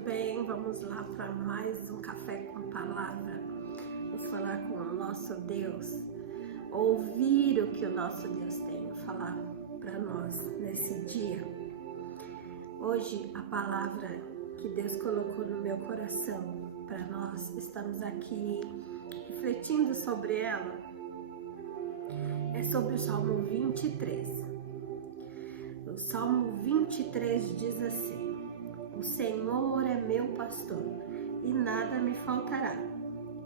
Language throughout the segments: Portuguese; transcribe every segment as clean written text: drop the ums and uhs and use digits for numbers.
bem? Vamos lá para mais um Café com Palavra. Vamos falar com o nosso Deus, ouvir o que o nosso Deus tem a falar para nós nesse dia. Hoje, a palavra que Deus colocou no meu coração para nós, estamos aqui refletindo sobre ela, é sobre o Salmo 23. O Salmo 23 diz assim: o Senhor é meu pastor e nada me faltará.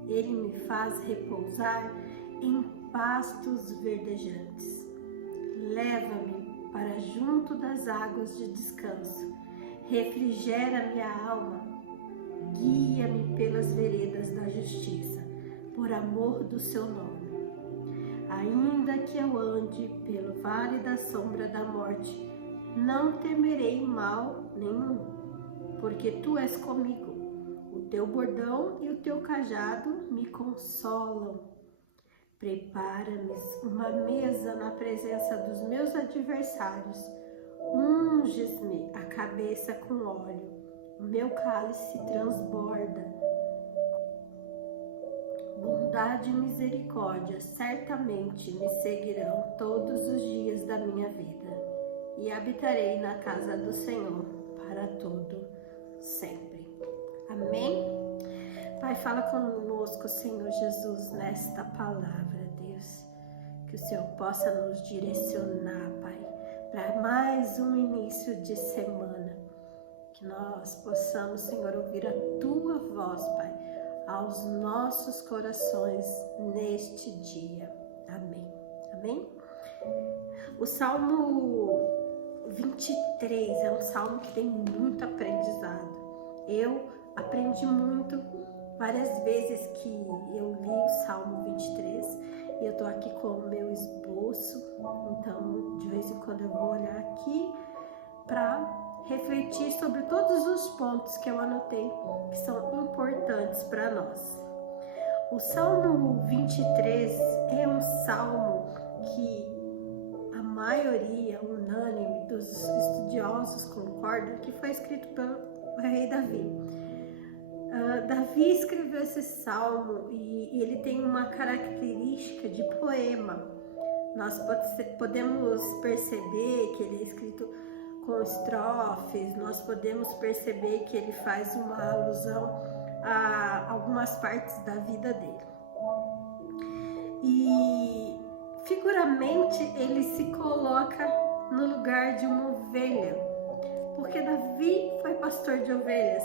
Ele me faz repousar em pastos verdejantes. Leva-me para junto das águas de descanso. Refrigera minha alma. Guia-me pelas veredas da justiça, por amor do seu nome. Ainda que eu ande pelo vale da sombra da morte, não temerei mal nenhum, porque tu és comigo. O teu bordão e o teu cajado me consolam. Prepara-me uma mesa na presença dos meus adversários. Unges-me a cabeça com óleo. O meu cálice transborda. Bondade e misericórdia certamente me seguirão todos os dias da minha vida, e habitarei na casa do Senhor para todo sempre. Amém? Pai, fala conosco, Senhor Jesus, nesta palavra, Deus, que o Senhor possa nos direcionar, Pai, para mais um início de semana, que nós possamos, Senhor, ouvir a Tua voz, Pai, aos nossos corações neste dia. Amém. Amém? O Salmo 23 é um salmo que tem muito aprendizado. Eu aprendi muito várias vezes que eu li o Salmo 23 e eu tô aqui com o meu esboço, então de vez em quando eu vou olhar aqui para refletir sobre todos os pontos que eu anotei que são importantes para nós. O Salmo 23 é um salmo que a maioria unânime dos estudiosos concorda que foi escrito pelo rei Davi. Davi escreveu esse salmo e ele tem uma característica de poema. Nós podemos perceber que ele é escrito com estrofes, nós podemos perceber que ele faz uma alusão a algumas partes da vida dele. E figuramente ele se coloca no lugar de uma ovelha, porque Davi foi pastor de ovelhas.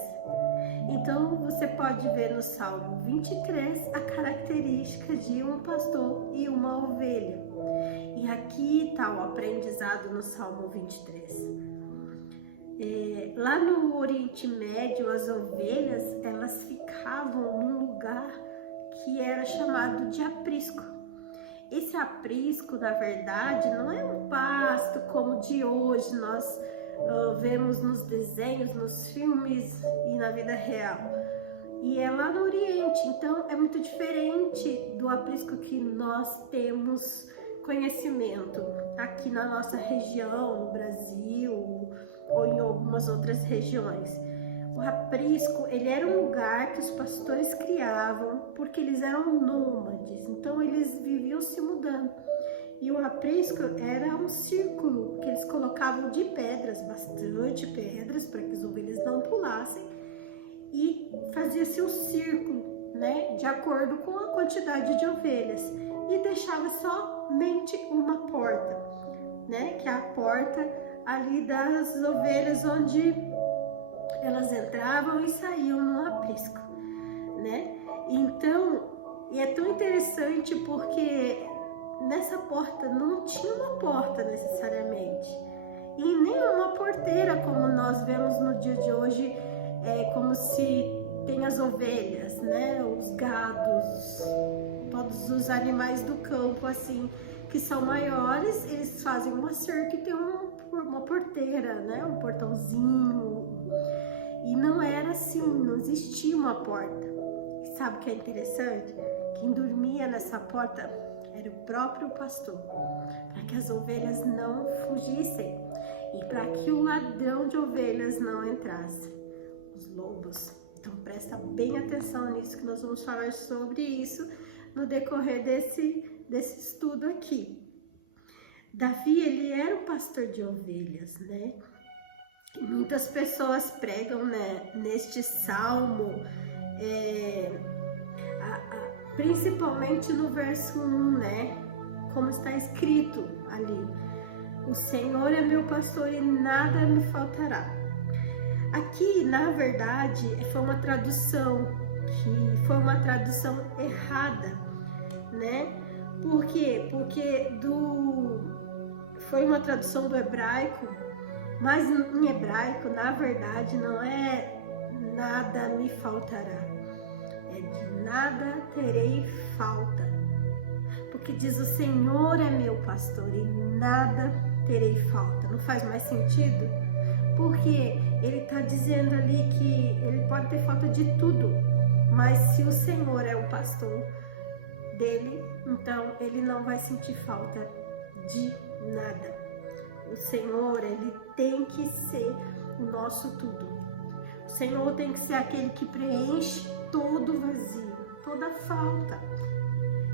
Então você pode ver no Salmo 23 a característica de um pastor e uma ovelha. E aqui está o aprendizado no Salmo 23. Lá no Oriente Médio, as ovelhas, elas ficavam num lugar que era chamado de aprisco. Esse aprisco, na verdade, não é um pasto como o de hoje nós vemos nos desenhos, nos filmes e na vida real. E é lá no Oriente, então é muito diferente do aprisco que nós temos conhecimento aqui na nossa região, no Brasil ou em algumas outras regiões. O aprisco, ele era um lugar que os pastores criavam porque eles eram nômades, então eles viviam se mudando. E o aprisco era um círculo que eles colocavam de pedras, bastante pedras, para que as ovelhas não pulassem, e fazia-se um círculo, né, de acordo com a quantidade de ovelhas, e deixava somente uma porta, né, que é a porta ali das ovelhas, onde elas entravam e saíam no aprisco, né? Então, e é tão interessante porque nessa porta não tinha uma porta necessariamente, e nem uma porteira como nós vemos no dia de hoje, como se tem as ovelhas, né? Os gados, todos os animais do campo, assim, que são maiores, eles fazem uma cerca e tem uma porteira, né? Um portãozinho. E não era assim, não existia uma porta. E sabe o que é interessante? Quem dormia nessa porta era o próprio pastor, para que as ovelhas não fugissem e para que o ladrão de ovelhas não entrasse. os lobos. Então presta bem atenção nisso, que nós vamos falar sobre isso no decorrer desse estudo aqui. Davi, ele era um pastor de ovelhas, né? E muitas pessoas pregam, né, neste salmo, principalmente no verso 1, né? Como está escrito ali: o Senhor é meu pastor e nada me faltará. Aqui, na verdade, foi uma tradução errada, né? Por quê? Porque foi uma tradução do hebraico, mas em hebraico, na verdade, não é nada me faltará, é de nada terei falta. Porque diz: o Senhor é meu pastor e nada terei falta. Não faz mais sentido? Porque ele está dizendo ali que ele pode ter falta de tudo, mas se o Senhor é o pastor dele, então ele não vai sentir falta de nada. O Senhor, ele tem que ser o nosso tudo. O Senhor tem que ser aquele que preenche todo o vazio, toda falta.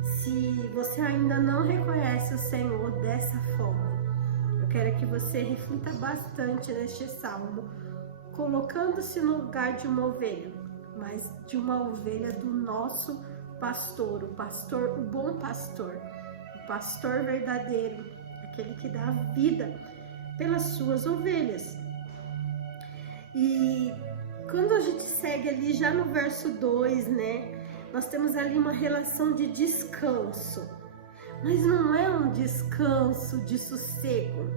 Se você ainda não reconhece o Senhor dessa forma, eu quero que você reflita bastante neste salmo, colocando-se no lugar de uma ovelha, mas de uma ovelha do nosso pastor, o bom pastor, o pastor verdadeiro, aquele que dá vida pelas suas ovelhas. E quando a gente segue ali já no verso 2, né, nós temos ali uma relação de descanso, mas não é um descanso de sossego,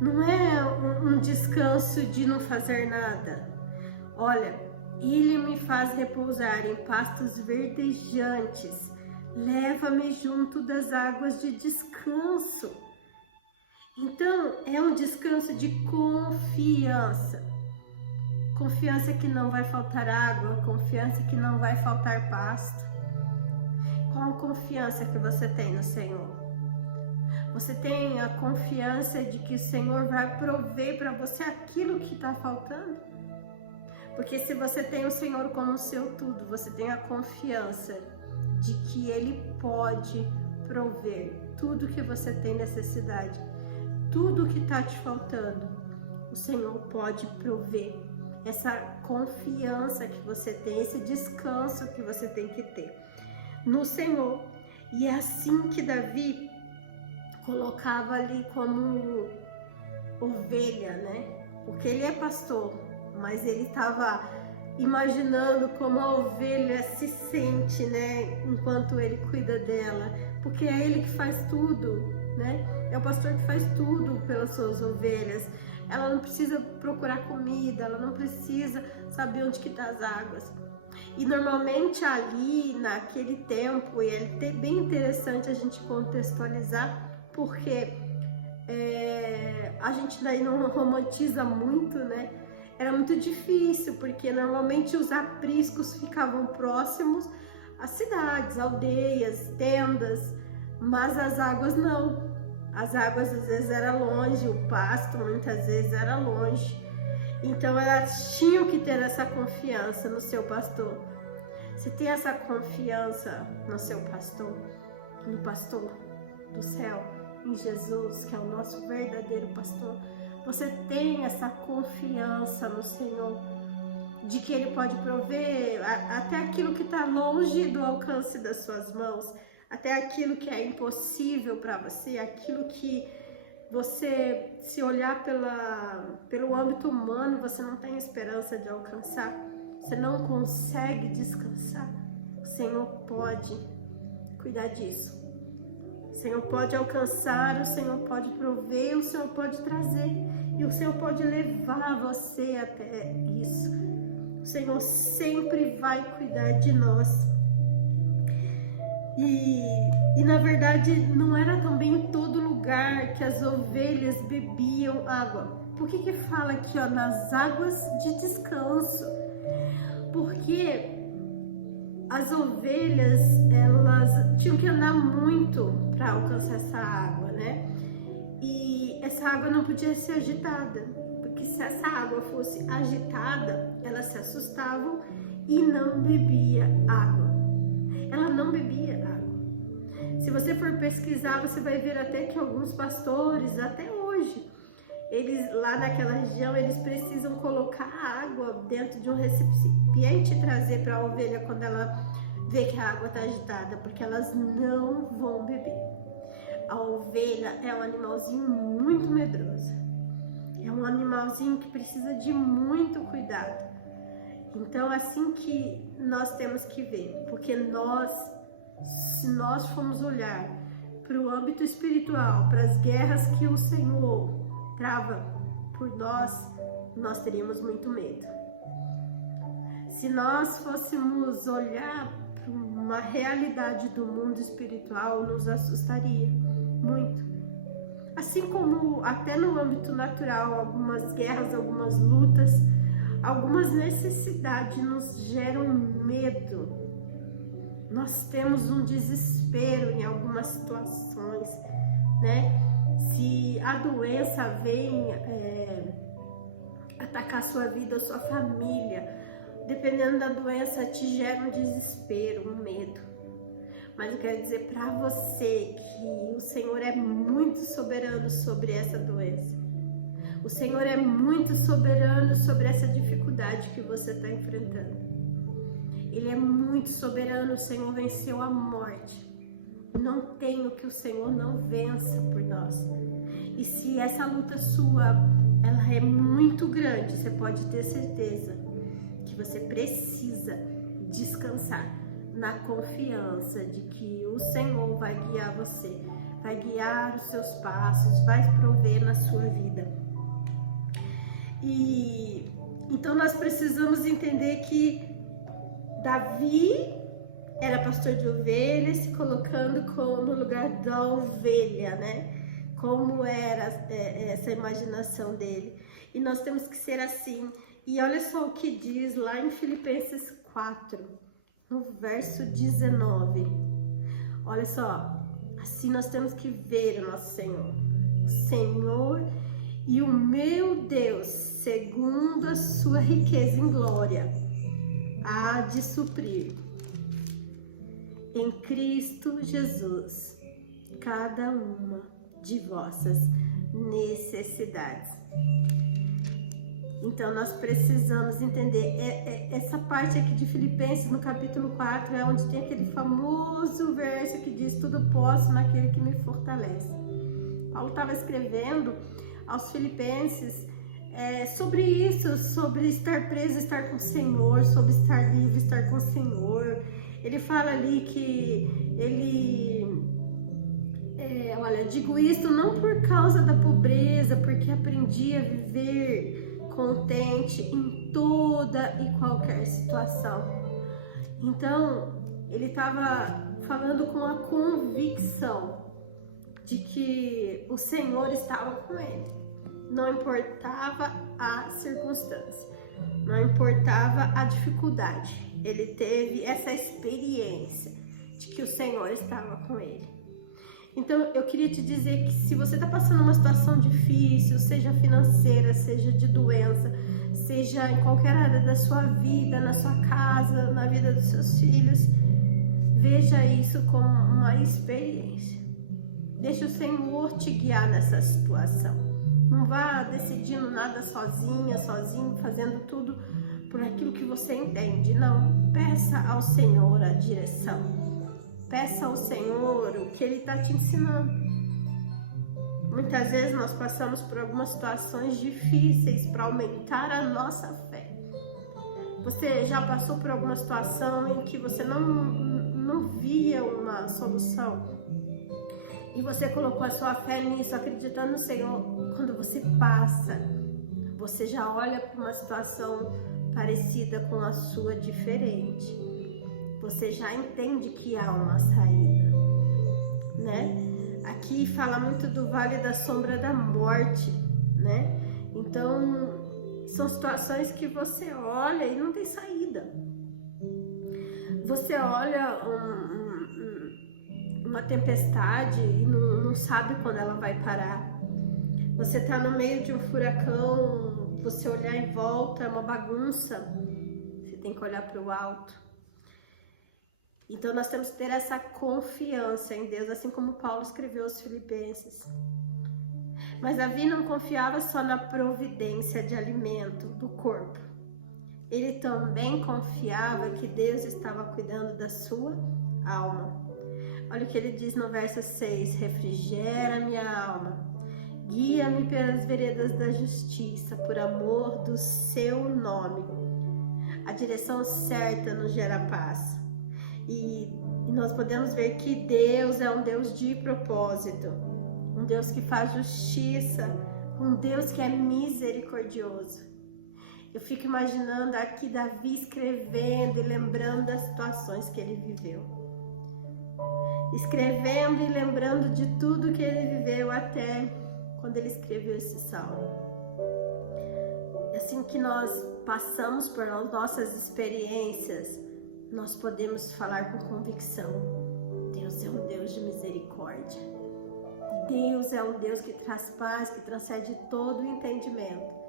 não é um descanso de não fazer nada. Olha, ele me faz repousar em pastos verdejantes, leva-me junto das águas de descanso. Então, é um descanso de confiança. Confiança que não vai faltar água, confiança que não vai faltar pasto. Qual a confiança que você tem no Senhor? Você tem a confiança de que o Senhor vai prover para você aquilo que está faltando? Porque se você tem o Senhor como seu tudo, você tem a confiança de que Ele pode prover tudo que você tem necessidade, tudo que está te faltando, o Senhor pode prover. Essa confiança que você tem, esse descanso que você tem que ter no Senhor. E é assim que Davi colocava ali como ovelha, né? Porque ele é pastor, mas ele estava imaginando como a ovelha se sente, né? Enquanto ele cuida dela, porque é ele que faz tudo, né? É o pastor que faz tudo pelas suas ovelhas. Ela não precisa procurar comida, ela não precisa saber onde que tá as águas. E normalmente ali, naquele tempo, e é bem interessante a gente contextualizar, porque a gente daí não romantiza muito, né? Era muito difícil, porque normalmente os apriscos ficavam próximos às cidades, aldeias, tendas, mas as águas não. As águas às vezes eram longe, o pasto muitas vezes era longe. Então elas tinham que ter essa confiança no seu pastor. Você tem essa confiança no seu pastor, no pastor do céu, em Jesus, que é o nosso verdadeiro pastor. Você tem essa confiança no Senhor, de que Ele pode prover até aquilo que está longe do alcance das suas mãos, até aquilo que é impossível para você, aquilo que você, se olhar pelo âmbito humano, você não tem esperança de alcançar, você não consegue descansar. O Senhor pode cuidar disso. O Senhor pode alcançar, o Senhor pode prover, o Senhor pode trazer, e o Senhor pode levar você até isso. O Senhor sempre vai cuidar de nós. E na verdade não era também em todo lugar que as ovelhas bebiam água. Por que fala aqui, ó, nas águas de descanso? Porque as ovelhas, elas tinham que andar muito para alcançar essa água, né? E essa água não podia ser agitada, que se essa água fosse agitada, elas se assustavam e não bebia água. Ela não bebia água. Se você for pesquisar, você vai ver até que alguns pastores, até hoje, eles lá naquela região, eles precisam colocar a água dentro de um recipiente e trazer para a ovelha quando ela vê que a água está agitada, porque elas não vão beber. A ovelha é um animalzinho muito medroso. É um animalzinho que precisa de muito cuidado. Então, assim que nós temos que ver, porque se nós formos olhar para o âmbito espiritual, para as guerras que o Senhor trava por nós teríamos muito medo. Se nós fôssemos olhar para uma realidade do mundo espiritual, nos assustaria muito. Assim como até no âmbito natural, algumas guerras, algumas lutas, algumas necessidades nos geram medo. Nós temos um desespero em algumas situações, né? Se a doença vem atacar a sua vida, a sua família, dependendo da doença, te gera um desespero, um medo. Mas eu quero dizer para você que o Senhor é muito soberano sobre essa doença. O Senhor é muito soberano sobre essa dificuldade que você está enfrentando. Ele é muito soberano, o Senhor venceu a morte. Não tem o que o Senhor não vença por nós. E se essa luta sua, ela é muito grande, você pode ter certeza que você precisa descansar na confiança de que o Senhor vai guiar você, vai guiar os seus passos, vai prover na sua vida. E então nós precisamos entender que Davi era pastor de ovelhas, se colocando no lugar da ovelha, né? Como era essa imaginação dele. E nós temos que ser assim. E olha só o que diz lá em Filipenses 4, no verso 19. Olha só, assim nós temos que ver o nosso Senhor. O Senhor e o meu Deus, segundo a sua riqueza em glória, há de suprir em Cristo Jesus cada uma de vossas necessidades. Então nós precisamos entender essa parte aqui de Filipenses no capítulo 4, é onde tem aquele famoso verso que diz: tudo posso naquele que me fortalece. Paulo estava escrevendo aos Filipenses sobre isso, sobre estar preso, estar com o Senhor, sobre estar livre, estar com o Senhor. Ele fala ali que olha, digo isso não por causa da pobreza, porque aprendi a viver contente em toda e qualquer situação. Então, ele estava falando com a convicção de que o Senhor estava com ele. Não importava a circunstância, não importava a dificuldade. Ele teve essa experiência de que o Senhor estava com ele. Então, eu queria te dizer que se você está passando uma situação difícil, seja financeira, seja de doença, seja em qualquer área da sua vida, na sua casa, na vida dos seus filhos, veja isso como uma experiência. Deixa o Senhor te guiar nessa situação. Não vá decidindo nada sozinha, sozinho, fazendo tudo por aquilo que você entende. Não, peça ao Senhor a direção. Peça ao Senhor o que Ele está te ensinando. Muitas vezes nós passamos por algumas situações difíceis para aumentar a nossa fé. Você já passou por alguma situação em que você não via uma solução? E você colocou a sua fé nisso, acreditando no Senhor. Quando você passa, você já olha para uma situação parecida com a sua, diferente. Você já entende que há uma saída, né? Aqui fala muito do vale da sombra da morte, né? Então, são situações que você olha e não tem saída. Você olha uma tempestade e não sabe quando ela vai parar. Você está no meio de um furacão você olhar em volta é uma bagunça, você tem que olhar para o alto. Então nós temos que ter essa confiança em Deus, assim como Paulo escreveu aos Filipenses. Mas Davi não confiava só na providência de alimento do corpo. Ele também confiava que Deus estava cuidando da sua alma. Olha o que ele diz no verso 6: refrigera minha alma, guia-me pelas veredas da justiça, por amor do seu nome. A direção certa nos gera paz. E nós podemos ver que Deus é um Deus de propósito, um Deus que faz justiça, um Deus que é misericordioso. Eu fico imaginando aqui Davi escrevendo e lembrando das situações que ele viveu. Escrevendo e lembrando de tudo que ele viveu até quando ele escreveu esse salmo. Assim que nós passamos por nossas experiências, nós podemos falar com convicção: Deus é um Deus de misericórdia. Deus é um Deus que traz paz, que transcende todo o entendimento.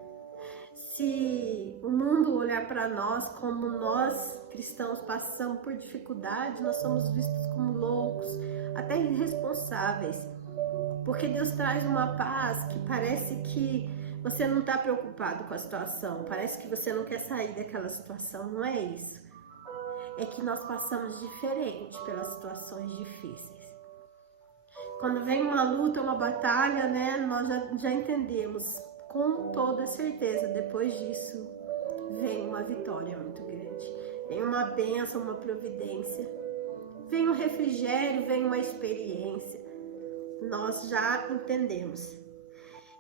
Se o mundo olhar para nós como nós cristãos passamos por dificuldade, nós somos vistos como loucos, até irresponsáveis. Porque Deus traz uma paz que parece que você não está preocupado com a situação, parece que você não quer sair daquela situação. Não é isso. É que nós passamos diferente pelas situações difíceis. Quando vem uma luta, uma batalha, né, nós já entendemos com toda certeza. Depois disso vem uma vitória muito grande, vem uma bênção, uma providência, vem um refrigério, vem uma experiência. Nós já entendemos.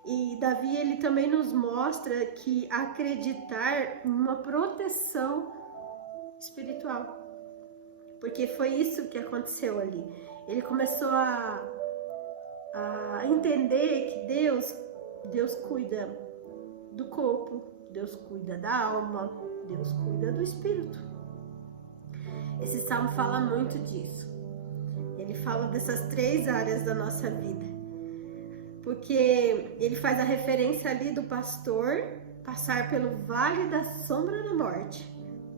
E Davi, ele também nos mostra que acreditar em uma proteção espiritual, porque foi isso que aconteceu ali. Ele começou a entender que Deus cuida do corpo, Deus cuida da alma, Deus cuida do espírito. Esse salmo fala muito disso. Ele fala dessas 3 áreas da nossa vida, porque ele faz a referência ali do pastor passar pelo vale da sombra da morte,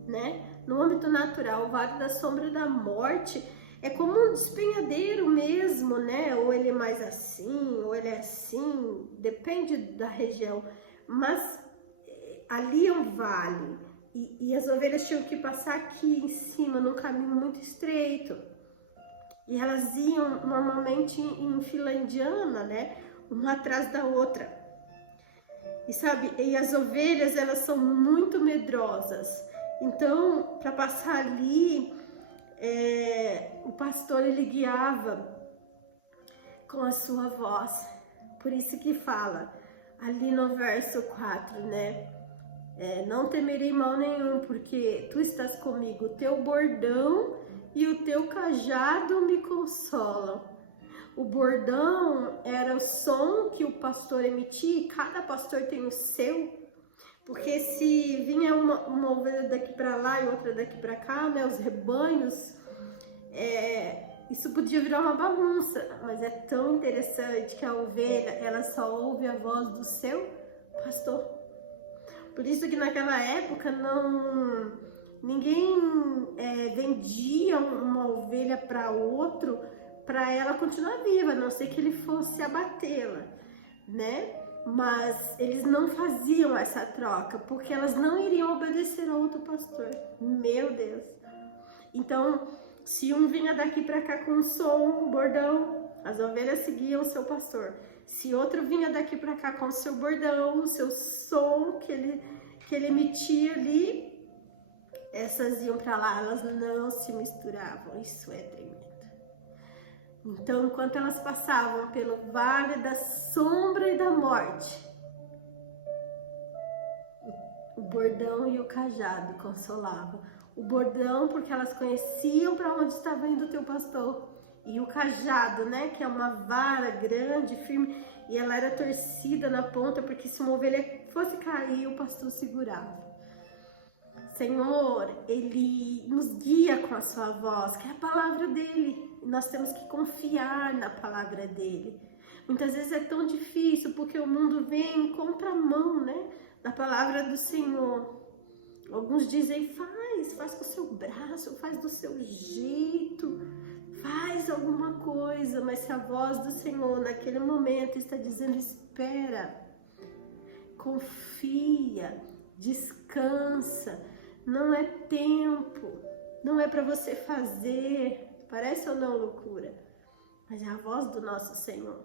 né? No âmbito natural, o vale da sombra da morte é como um despenhadeiro mesmo, né? Ou ele é mais assim, ou ele é assim, depende da região. Mas ali é um vale, e as ovelhas tinham que passar aqui em cima, num caminho muito estreito. E elas iam normalmente em fila indiana, né? Uma atrás da outra. E sabe, e as ovelhas, elas são muito medrosas. Então, para passar ali, o pastor, ele guiava com a sua voz. Por isso que fala ali no verso 4, né? Não temerei mal nenhum, porque tu estás comigo, o teu bordão e o teu cajado me consolam. O bordão era o som que o pastor emitia, e cada pastor tem o seu, porque se vinha uma ovelha daqui para lá e outra daqui para cá, né, os rebanhos, isso podia virar uma bagunça. Mas é tão interessante que a ovelha, ela só ouve a voz do seu pastor. Por isso que naquela época ninguém vendia uma ovelha para outro para ela continuar viva, a não ser que ele fosse abatê-la, né? Mas eles não faziam essa troca, porque elas não iriam obedecer a outro pastor. Meu Deus! Então, se um vinha daqui para cá com um som, um bordão, as ovelhas seguiam o seu pastor. Se outro vinha daqui para cá com o seu bordão, o seu som que ele emitia ali, essas iam para lá, elas não se misturavam. Isso é tremendo. Então, enquanto elas passavam pelo vale da sombra e da morte, o bordão e o cajado consolavam. O bordão, porque elas conheciam para onde estava indo o teu pastor. E o cajado, né, que é uma vara grande, firme, e ela era torcida na ponta, porque se uma ovelha fosse cair, o pastor segurava. Senhor, Ele nos guia com a sua voz, que é a palavra dEle. E nós temos que confiar na palavra dEle. Muitas vezes é tão difícil, porque o mundo vem em contramão, né? da palavra do Senhor. Alguns dizem, faz com o seu braço, faz do seu jeito, faz alguma coisa, mas se a voz do Senhor naquele momento está dizendo, espera, confia, descansa, não é tempo, não é para você fazer, parece ou não loucura, mas é a voz do nosso Senhor.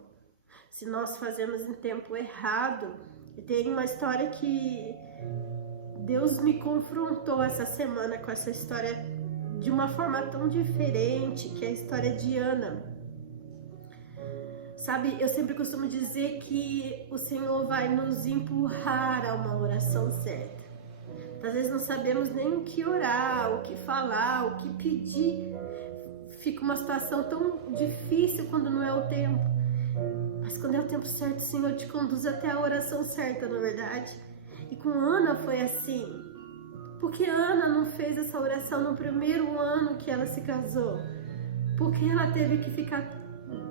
Se nós fazemos em tempo errado, tem uma história que Deus me confrontou essa semana com essa história de uma forma tão diferente, que é a história de Ana. Sabe, eu sempre costumo dizer que o Senhor vai nos empurrar a uma oração certa. Às vezes não sabemos nem o que orar, o que falar, o que pedir. Fica uma situação tão difícil quando não é o tempo. Mas quando é o tempo certo, o Senhor te conduz até a oração certa, na verdade. E com Ana foi assim. Porque Ana não fez essa oração no primeiro ano que ela se casou. Porque ela teve que ficar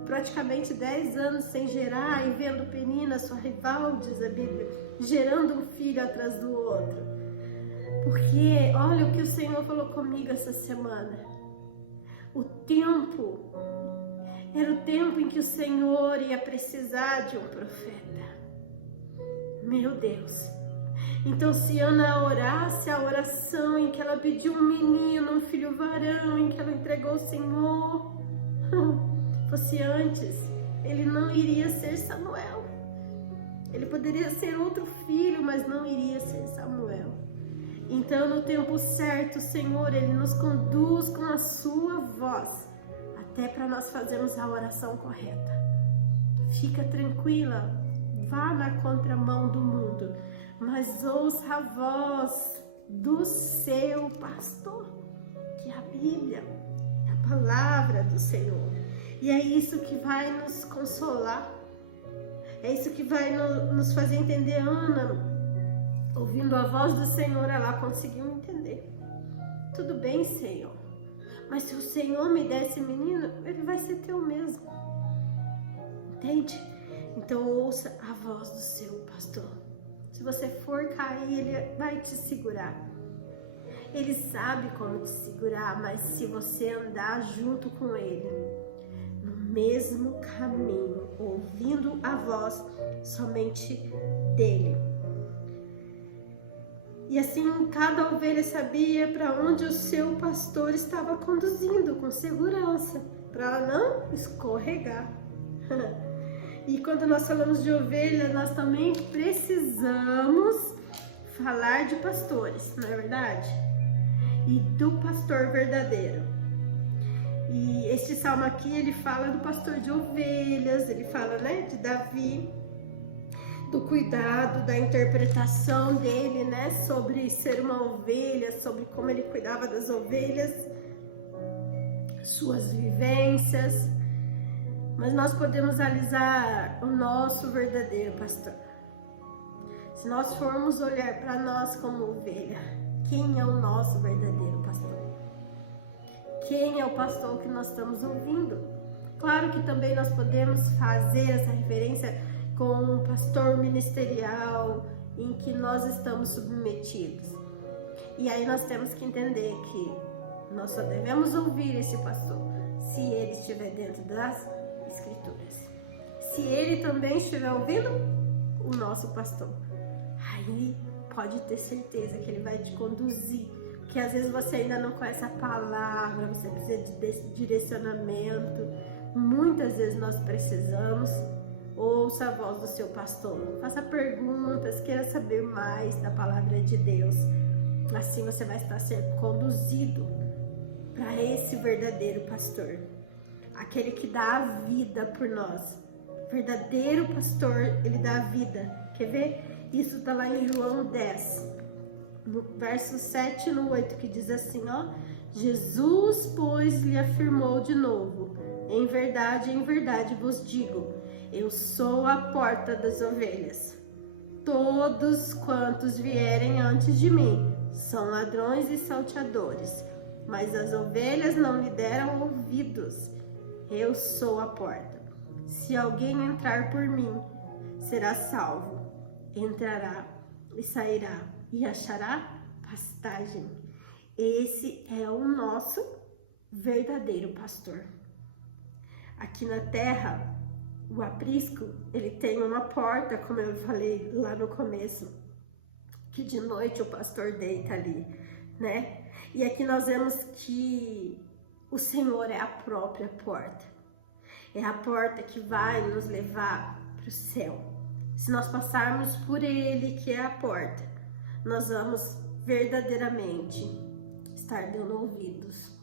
praticamente 10 anos sem gerar e vendo Penina, sua rival, diz a Bíblia, gerando um filho atrás do outro. Porque olha o que o Senhor falou comigo essa semana. O tempo era o tempo em que o Senhor ia precisar de um profeta. Meu Deus. Então, se Ana orasse a oração em que ela pediu um menino, um filho varão, em que ela entregou ao Senhor, fosse antes, ele não iria ser Samuel. Ele poderia ser outro filho, mas não iria ser Samuel. Então, no tempo certo, o Senhor, Ele nos conduz com a sua voz, até para nós fazermos a oração correta. Fica tranquila, vá na contramão do mundo, mas ouça a voz do seu pastor, que é a Bíblia, é a palavra do Senhor. E é isso que vai nos consolar, é isso que vai nos fazer entender. Ana, ouvindo a voz do Senhor, ela conseguiu entender. Tudo bem, Senhor, mas se o Senhor me der esse menino, ele vai ser teu mesmo. Entende? Então ouça a voz do seu pastor. Se você for cair, ele vai te segurar. Ele sabe como te segurar, mas se você andar junto com ele, no mesmo caminho, ouvindo a voz somente dele. E assim, cada ovelha sabia para onde o seu pastor estava conduzindo com segurança, para ela não escorregar. E quando nós falamos de ovelha, nós também precisamos falar de pastores, não é verdade? E do pastor verdadeiro. E este salmo aqui, ele fala do pastor de ovelhas, ele fala, né, de Davi, do cuidado, da interpretação dele, né, sobre ser uma ovelha, sobre como ele cuidava das ovelhas, suas vivências. Mas nós podemos analisar o nosso verdadeiro pastor. Se nós formos olhar para nós como ovelha, quem é o nosso verdadeiro pastor? Quem é o pastor que nós estamos ouvindo? Claro que também nós podemos fazer essa referência com um pastor ministerial em que nós estamos submetidos. E aí nós temos que entender que nós só devemos ouvir esse pastor se ele estiver dentro das Escrituras. Se ele também estiver ouvindo o nosso pastor, aí pode ter certeza que ele vai te conduzir. Porque às vezes você ainda não conhece a palavra, você precisa desse direcionamento. Muitas vezes nós precisamos. Ouça a voz do seu pastor, faça perguntas, queira saber mais da palavra de Deus. Assim você vai estar sendo conduzido para esse verdadeiro pastor, aquele que dá a vida por nós. Verdadeiro pastor, ele dá a vida. Quer ver? Isso está lá em João 10, no verso 7 e no 8, que diz assim, ó: Jesus, pois, lhe afirmou de novo: em verdade vos digo, eu sou a porta das ovelhas. Todos quantos vierem antes de mim são ladrões e salteadores, mas as ovelhas não lhe deram ouvidos. Eu sou a porta. Se alguém entrar por mim, será salvo. Entrará e sairá e achará pastagem. Esse é o nosso verdadeiro pastor. Aqui na terra, o aprisco, ele tem uma porta, como eu falei lá no começo, que de noite o pastor deita ali, né? E aqui nós vemos que o Senhor é a própria porta. É a porta que vai nos levar para o céu. Se nós passarmos por Ele, que é a porta, nós vamos verdadeiramente estar dando ouvidos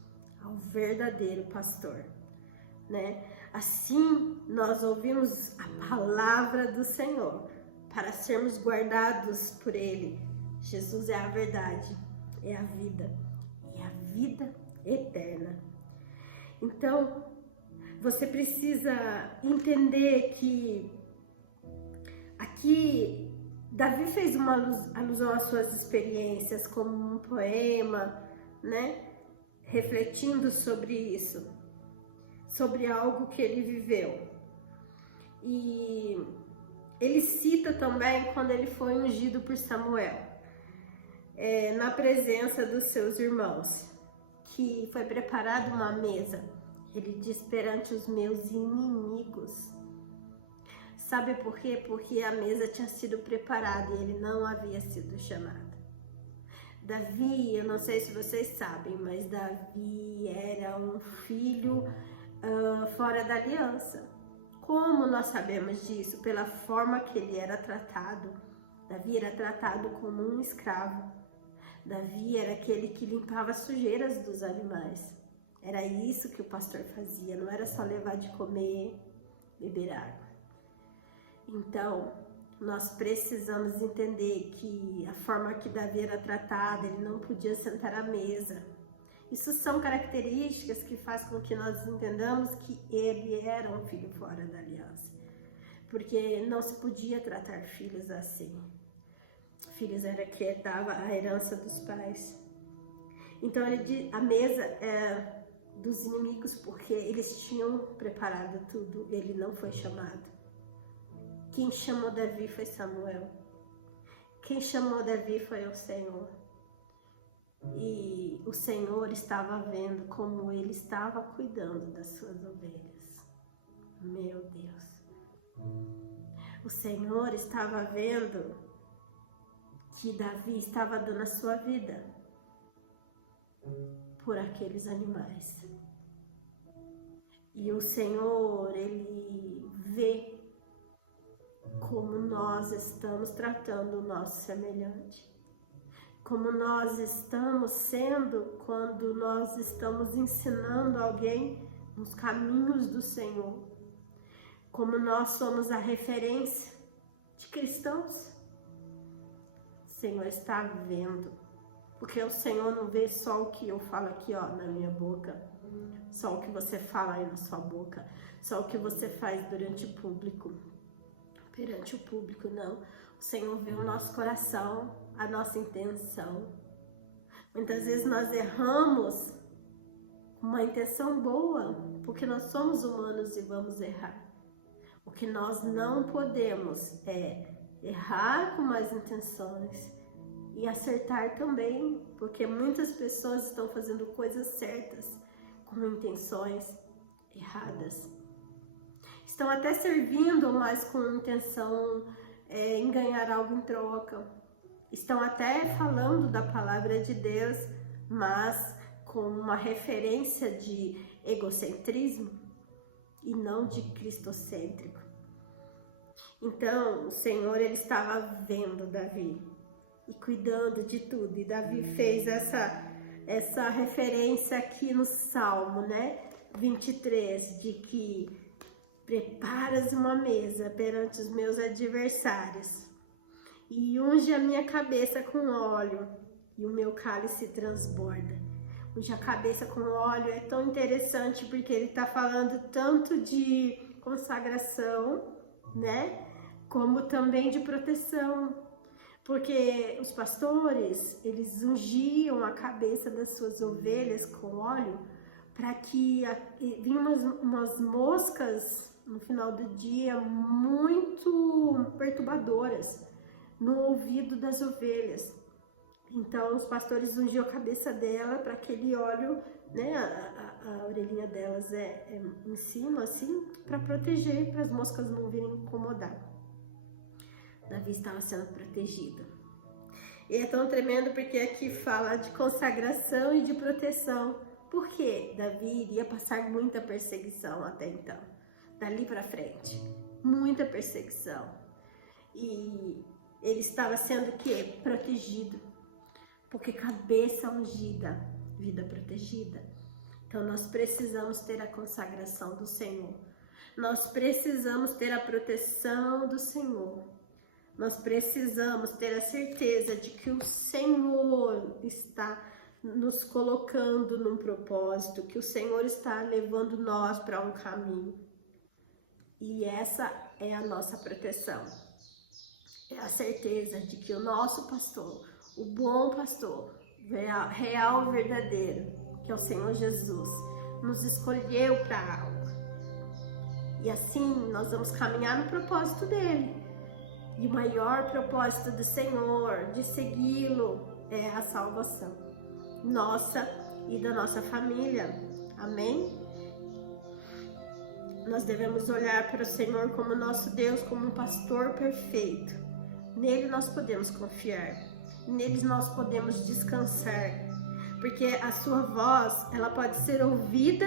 ao verdadeiro pastor, né? Assim, nós ouvimos a palavra do Senhor para sermos guardados por Ele. Jesus é a verdade, é a vida, e a vida eterna. Então, você precisa entender que aqui Davi fez uma alusão às suas experiências como um poema, né? Refletindo sobre isso, sobre algo que ele viveu. E ele cita também quando ele foi ungido por Samuel, na presença dos seus irmãos, que foi preparada uma mesa. Ele diz: perante os meus inimigos. Sabe por quê? Porque a mesa tinha sido preparada e ele não havia sido chamado. Davi, eu não sei se vocês sabem, mas Davi era um filho fora da aliança. Como nós sabemos disso? Pela forma que ele era tratado. Davi era tratado como um escravo. Davi era aquele que limpava as sujeiras dos animais. Era isso que o pastor fazia, não era só levar de comer, beber água. Então, nós precisamos entender que a forma que Davi era tratado, ele não podia sentar à mesa. Isso são características que fazem com que nós entendamos que ele era um filho fora da aliança. Porque não se podia tratar filhos assim. Filhos era que herdava a herança dos pais. Então, a mesa é dos inimigos, porque eles tinham preparado tudo, ele não foi chamado. Quem chamou Davi foi Samuel. Quem chamou Davi foi o Senhor. E o Senhor estava vendo como ele estava cuidando das suas ovelhas. Meu Deus. O Senhor estava vendo que Davi estava dando a sua vida por aqueles animais. E o Senhor, ele vê como nós estamos tratando o nosso semelhante. Como nós estamos sendo quando nós estamos ensinando alguém nos caminhos do Senhor. Como nós somos a referência de cristãos. O Senhor está vendo. Porque o Senhor não vê só o que eu falo aqui, ó, na minha boca. Só o que você fala aí na sua boca. Só o que você faz durante o público. Perante o público, não. O Senhor vê o nosso coração, a nossa intenção. Muitas vezes nós erramos com uma intenção boa, porque nós somos humanos e vamos errar. O que nós não podemos é errar com más intenções e acertar também, porque muitas pessoas estão fazendo coisas certas com intenções erradas. Estão até servindo, mas com intenção em ganhar algo em troca. Estão até falando da palavra de Deus, mas com uma referência de egocentrismo e não de cristocêntrico. Então, o Senhor, ele estava vendo Davi e cuidando de tudo. E Davi fez essa referência aqui no Salmo, né? 23, de que preparas uma mesa perante os meus adversários e unge a minha cabeça com óleo e o meu cálice transborda. Unge a cabeça com óleo é tão interessante porque ele está falando tanto de consagração, né? Como também de proteção. Porque os pastores, eles ungiam a cabeça das suas ovelhas com óleo para que vinham umas moscas no final do dia muito perturbadoras, no ouvido das ovelhas. Então os pastores ungiam a cabeça dela para aquele óleo, né, a orelhinha delas é em cima assim, para proteger, para as moscas não virem incomodar. Davi estava sendo protegido. E é tão tremendo porque aqui fala de consagração e de proteção. Por quê? Davi iria passar muita perseguição até então, dali para frente, muita perseguição. E ele estava sendo o quê? Protegido. Porque cabeça ungida, vida protegida. Então nós precisamos ter a consagração do Senhor. Nós precisamos ter a proteção do Senhor. Nós precisamos ter a certeza de que o Senhor está nos colocando num propósito, que o Senhor está levando nós para um caminho. E essa é a nossa proteção. É a certeza de que o nosso pastor, o bom pastor, real, verdadeiro, que é o Senhor Jesus, nos escolheu para algo. E assim nós vamos caminhar no propósito dele. E o maior propósito do Senhor, de segui-lo, é a salvação nossa e da nossa família. Amém? Nós devemos olhar para o Senhor como nosso Deus, como um pastor perfeito. Nele nós podemos confiar. Neles nós podemos descansar, porque a sua voz, ela pode ser ouvida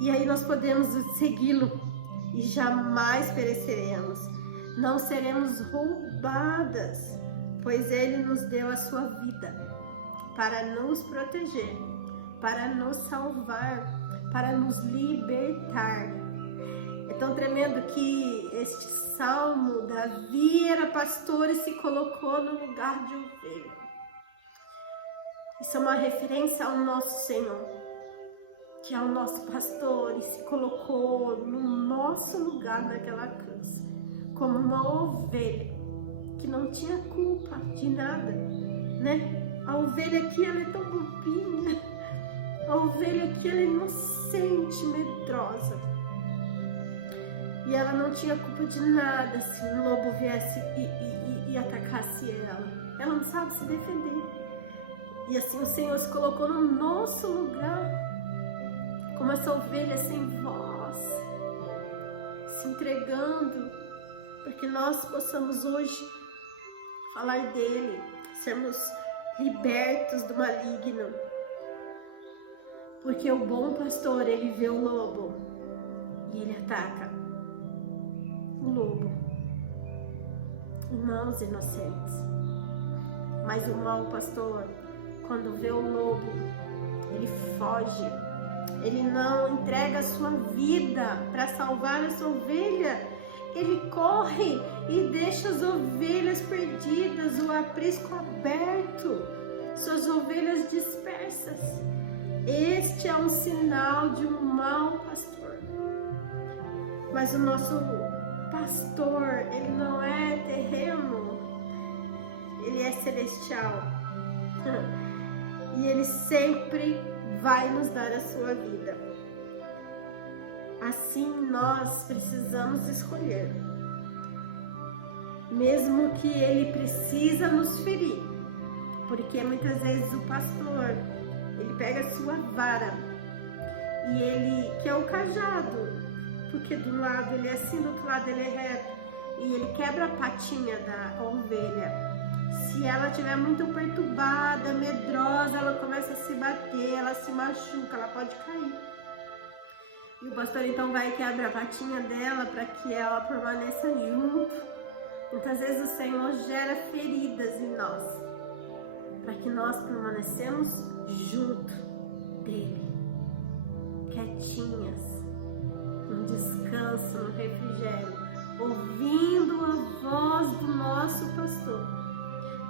e aí nós podemos segui-lo e jamais pereceremos, não seremos roubadas, pois ele nos deu a sua vida para nos proteger, para nos salvar, para nos libertar. É tão tremendo que este salmo, Davi era pastor e se colocou no lugar de ovelha. Isso é uma referência ao nosso Senhor, que é o nosso pastor e se colocou no nosso lugar naquela cruz, como uma ovelha que não tinha culpa de nada, né? A ovelha aqui, ela é tão bobinha, a ovelha aqui, ela é inocente, medrosa. E ela não tinha culpa de nada se o lobo viesse e atacasse ela. Ela não sabe se defender. E assim o Senhor se colocou no nosso lugar, como essa ovelha sem voz, se entregando, para que nós possamos hoje falar dele, sermos libertos do maligno. Porque o bom pastor, ele vê o lobo e ele ataca o lobo, e não os inocentes. Mas o mau pastor, quando vê o lobo, ele foge, ele não entrega a sua vida para salvar a sua ovelha, ele corre e deixa as ovelhas perdidas, o aprisco aberto, suas ovelhas dispersas. Este é um sinal de um mau pastor. Mas o nosso pastor, ele não é terreno, ele é celestial. E ele sempre vai nos dar a sua vida. Assim nós precisamos escolher. Mesmo que ele precisa nos ferir. Porque muitas vezes o pastor, ele pega a sua vara e ele quer o cajado. Porque do lado ele é assim, do outro lado ele é reto. E ele quebra a patinha da ovelha. Se ela estiver muito perturbada, medrosa, ela começa a se bater, ela se machuca, ela pode cair. E o pastor então vai e quebra a patinha dela para que ela permaneça junto. Muitas vezes o Senhor gera feridas em nós, para que nós permanecemos junto dele, quietinhas, no descanso, no refrigério, ouvindo a voz do nosso pastor,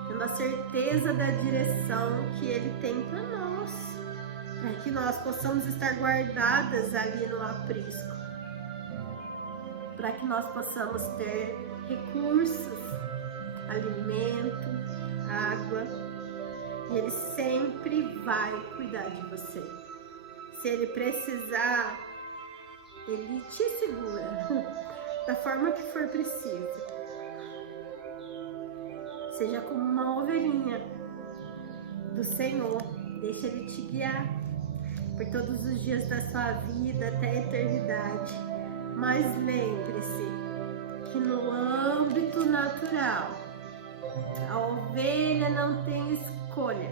tendo a certeza da direção que ele tem para nós, para que nós possamos estar guardadas ali no aprisco, para que nós possamos ter recursos, alimento, água, e ele sempre vai cuidar de você. Se ele precisar, ele te segura da forma que for preciso. Seja como uma ovelhinha do Senhor. Deixa Ele te guiar por todos os dias da sua vida até a eternidade. Mas lembre-se que no âmbito natural, a ovelha não tem escolha.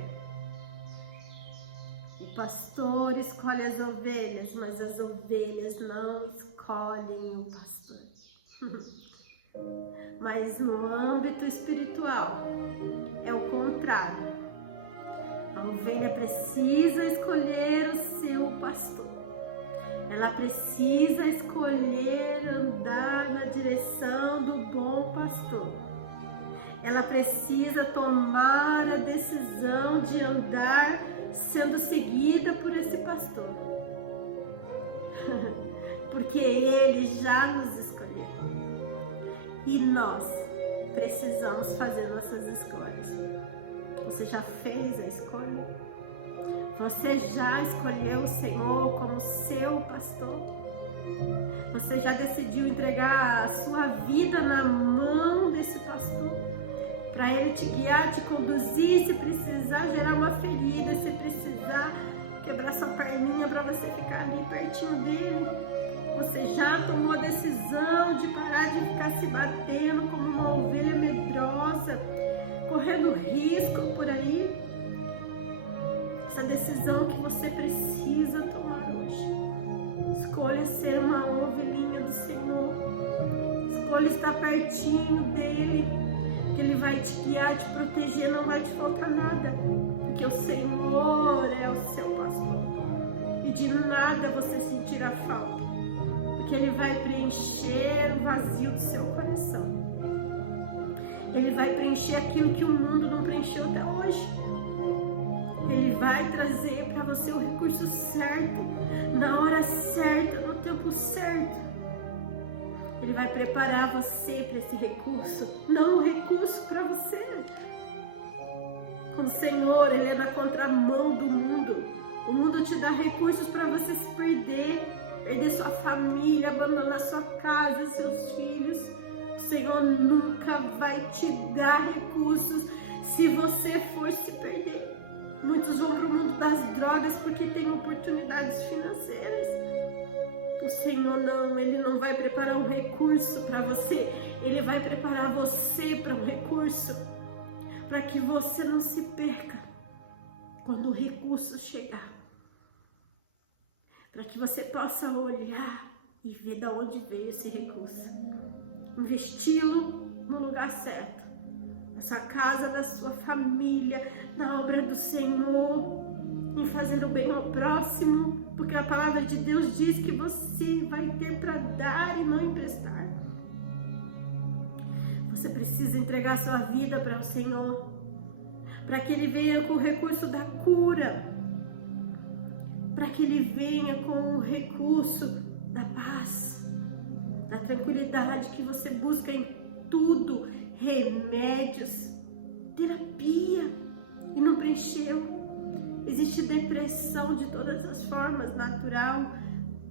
O pastor escolhe as ovelhas, mas as ovelhas não escolhem o pastor. Mas no âmbito espiritual é o contrário. A ovelha precisa escolher o seu pastor. Ela precisa escolher andar na direção do bom pastor. Ela precisa tomar a decisão de andar sendo seguida por esse pastor. Porque ele já nos escolheu. E nós precisamos fazer nossas escolhas. Você já fez a escolha? Você já escolheu o Senhor como seu pastor? Você já decidiu entregar a sua vida na mão desse pastor? Para ele te guiar, te conduzir, se precisar gerar uma ferida, se precisar quebrar sua perninha para você ficar ali pertinho dele. Você já tomou a decisão de parar de ficar se batendo como uma ovelha medrosa, correndo risco por aí? Essa decisão que você precisa tomar hoje. Escolha ser uma ovelhinha do Senhor. Escolha estar pertinho dele, que ele vai te guiar, te proteger, não vai te faltar nada, porque o Senhor é o seu pastor. E de nada você sentirá falta, porque ele vai preencher o vazio do seu coração. Ele vai preencher aquilo que o mundo não preencheu até hoje. Ele vai trazer para você o recurso certo, na hora certa, no tempo certo. Ele vai preparar você para esse recurso, não o recurso para você. Com o Senhor, Ele é na contramão do mundo. O mundo te dá recursos para você se perder sua família, abandonar sua casa, seus filhos. O Senhor nunca vai te dar recursos se você for se perder. Muitos vão para o mundo das drogas porque tem oportunidades financeiras. O Senhor não, Ele não vai preparar um recurso para você. Ele vai preparar você para um recurso, para que você não se perca quando o recurso chegar. Para que você possa olhar e ver de onde veio esse recurso. Investi-lo no lugar certo. Na sua casa, na sua família, na obra do Senhor, em fazer o bem ao próximo, porque a palavra de Deus diz que você vai ter para dar e não emprestar. Você precisa entregar sua vida para o Senhor, para que Ele venha com o recurso da cura, para que Ele venha com o recurso da paz, da tranquilidade que você busca em tudo, remédios, terapia, e não preencheu. Existe depressão de todas as formas, natural,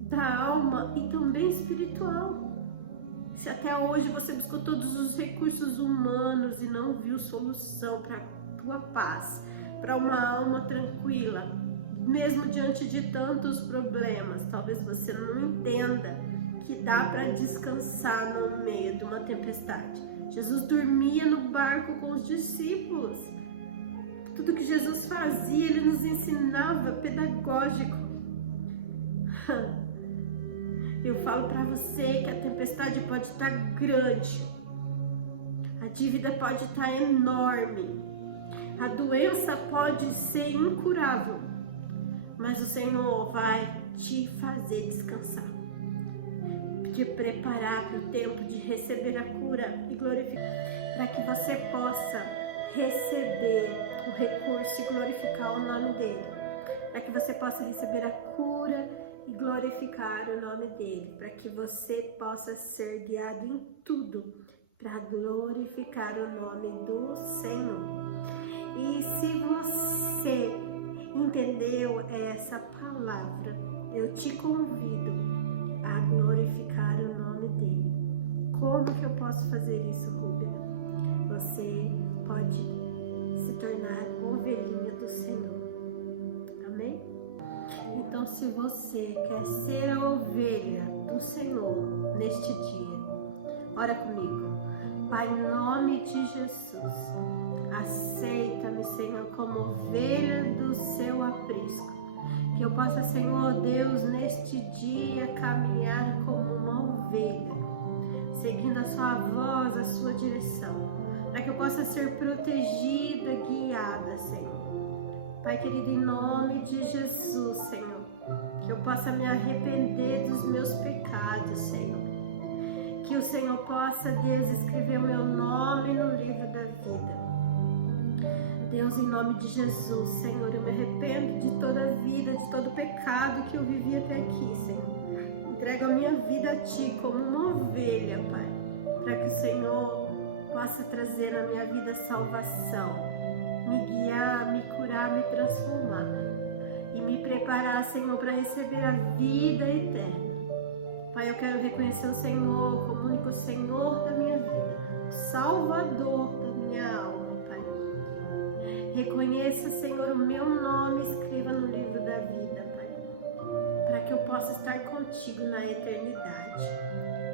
da alma e também espiritual. Se até hoje você buscou todos os recursos humanos e não viu solução para a tua paz, para uma alma tranquila, mesmo diante de tantos problemas, talvez você não entenda que dá para descansar no meio de uma tempestade. Jesus dormia no barco com os discípulos. Tudo que Jesus fazia, Ele nos ensinava, pedagógico. Eu falo para você que a tempestade pode estar grande, a dívida pode estar enorme, a doença pode ser incurável, mas o Senhor vai te fazer descansar, te preparar para o tempo de receber a cura e glorificar, para que você possa receber o recurso e glorificar o nome dele, para que você possa receber a cura e glorificar o nome dele, para que você possa ser guiado em tudo para glorificar o nome do Senhor. E se você entendeu essa palavra, eu te convido a glorificar o nome dele. Como que eu posso fazer isso, Rúbia? Você pode se tornar ovelhinha do Senhor. Amém? Então, se você quer ser a ovelha do Senhor neste dia, ora comigo. Pai, em nome de Jesus, aceita-me, Senhor, como ovelha do seu aprisco. Que eu possa, Senhor Deus, neste dia caminhar como uma ovelha, seguindo a sua voz, a sua direção, para que eu possa ser protegida, guiada, Senhor. Pai querido, em nome de Jesus, Senhor, que eu possa me arrepender dos meus pecados, Senhor. Que o Senhor possa, Deus, escrever o meu nome no livro da vida. Deus, em nome de Jesus, Senhor, eu me arrependo de toda a vida, de todo o pecado que eu vivi até aqui, Senhor. Entrego a minha vida a Ti como uma ovelha, Pai, para que o Senhor possa trazer na minha vida salvação, me guiar, me curar, me transformar e me preparar, Senhor, para receber a vida eterna. Pai, eu quero reconhecer o Senhor como o único Senhor da minha vida, o Salvador da minha alma, Pai. Reconheça, Senhor, o meu nome, escreva no livro da vida, Pai, para que eu possa estar contigo na eternidade.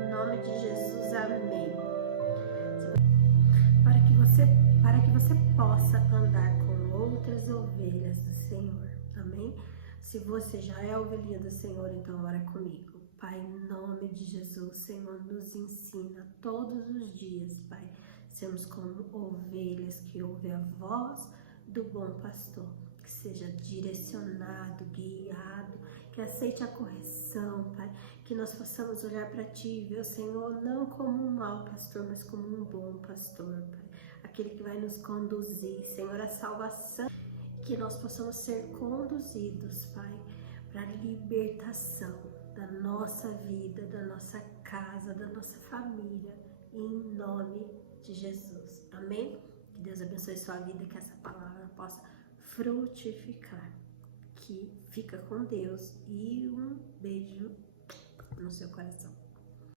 Em nome de Jesus, amém. Para que você possa andar com outras ovelhas do Senhor, amém? Se você já é ovelhinha do Senhor, então ora comigo. Pai, em nome de Jesus, Senhor, nos ensina todos os dias, Pai, sermos como ovelhas que ouvem a voz do bom pastor, que seja direcionado, guiado, que aceite a correção, Pai, que nós possamos olhar para Ti e ver o Senhor não como um mau pastor, mas como um bom pastor, Pai, aquele que vai nos conduzir, Senhor, a salvação, que nós possamos ser conduzidos, Pai, para a libertação da nossa vida, da nossa casa, da nossa família, em nome de Jesus. Amém? Que Deus abençoe sua vida, que essa palavra possa frutificar. Que fica com Deus e um beijo no seu coração.